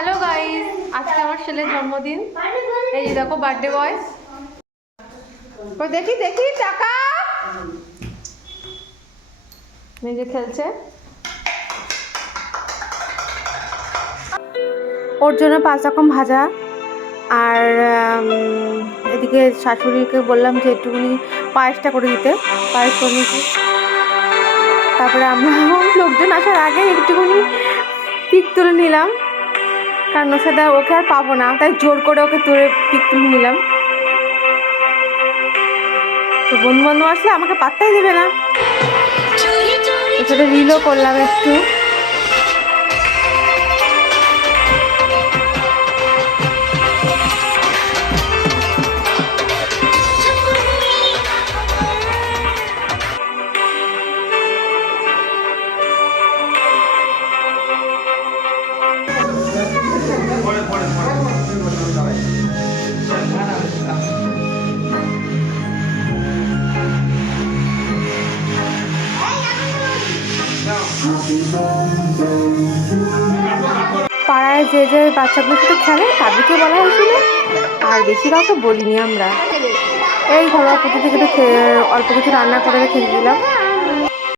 Hello guys আজকে আমার ছেলের জন্মদিন। এই যে দেখো বার্থডে বয়স দেখি দেখি, টাকা। যে খেলছে। ওর জন্য পাঁচ রকম ভাজা। আর এদিকে শাশুড়িকে বললাম যে একটুখানি পায়েসটা করে দিতে। পায়েস করে দিতে তারপরে আমরা লোকজন আসার আগে একটুখানি পিক তুলে নিলাম। কারণ ওর সাথে ওকে আর পাবো না। তাই জোর করে ওকে তুলে পিক তুলে নিলাম। তো বন্ধু বান্ধব আসলে আমাকে পাত্তাই দেবে না। সাথে রিলও করলাম একটু। পাড়ায় যে যে বাচ্চাগুলোর সাথে খেলে, তাদেরকে বলা হয়েছিল আর বেশি কাউকে বলিনি আমরা। এই ঘরোয়া পদ্ধতি থেকে অল্প কিছু রান্না করে রেখে দিলাম।